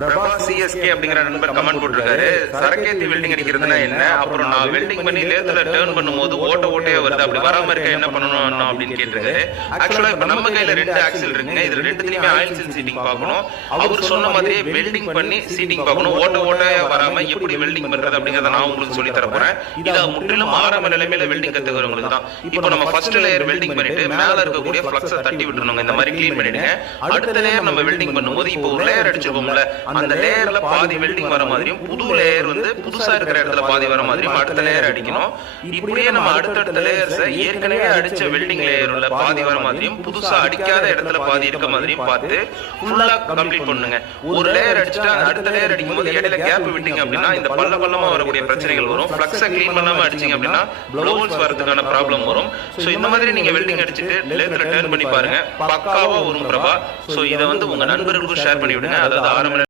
Prabha CSK அப்படிங்கிற நண்பர் comment போட்டிருக்காரு, சரக்கேத்தி வெல்டிங் அடிக்கிறதுனா என்ன, அப்புறம் நான் வெல்டிங் பண்ணி லேத்துல டர்ன் பண்ணும்போது ஓட்டையே வருது, அப்படி வராம இருக்க என்ன பண்ணணும் அப்படின்னு கேட்டிருக்காரு. ஆக்சுவலா இப்ப நம்ம கையில 2 ஆக்சில் இருக்குங்க, இதுல ரெண்டுலயுமே ஆயில் சீல் சீட்டிங் பார்க்கணும். அவர் சொன்ன மாதிரியே வெல்டிங் பண்ணி சீட்டிங் பார்க்கணும். ஓட்டையா வராம எப்படி வெல்டிங் பண்றது அப்படிங்கறத நான் உங்களுக்கு சொல்லி தர போறேன். இது முற்றிலும் ஆரம்ப நிலைமையில வெல்டிங் கத்துக்கிறவங்களுக்கு தான். இப்போ நம்ம ஃபர்ஸ்ட் லேயர் வெல்டிங் பண்ணிட்டு மேல இருக்கக்கூடிய ஃப்ளக்ஸை தட்டி விட்டுறணும், இந்த மாதிரி கிளீன் பண்ணிடுங்க. அடுத்த லேயர் நம்ம வெல்டிங் பண்ணும்போது இப்போ ஒரு லேயர் அடிச்சிருக்கோம்ல, அந்த லேயர்ல பாதி வெல்டிங் வர மாதிரியும் புது லேயர் வந்து புதுசா இருக்கிற இடத்துல பாதி வர மாதிரியும் அடுத்த லேயர் அடிக்கணும். இப்படியே நம்ம அடுத்தடுத்த லேயர்ஸ் ஏற்கனவே அடிச்ச வெல்டிங் லேயர்ல பாதி வர மாதிரியும் புதுசா அடிக்காத இடத்துல பாதி இருக்க மாதிரியும் பார்த்து ஃபுல்லா கம்ப்ளீட் பண்ணுங்க. ஒரு லேயர் அடிச்சுட்டு அடுத்த லேயர் அடிக்கும் போது இடையில கேப் விட்டீங்க அப்படின்னா இந்த பள்ளமா வரக்கூடிய பிரச்சனைகள் வரும். ஃப்ளக்ஸை கிளீன் பண்ணாம அடிச்சீங்க அப்படின்னா ப்ளோவல்ஸ் வரதுக்கான ப்ராப்ளம் வரும். சோ இந்த மாதிரி நீங்க வெல்டிங் அடிச்சுட்டு லேயர்ல டர்ன் பண்ணி பாருங்க, பக்காவா வரும் பிரபா. சோ இதை வந்து உங்க நண்பர்களுக்கும் ஷேர் பண்ணி விடுங்க. அதாவது ஆரம்ப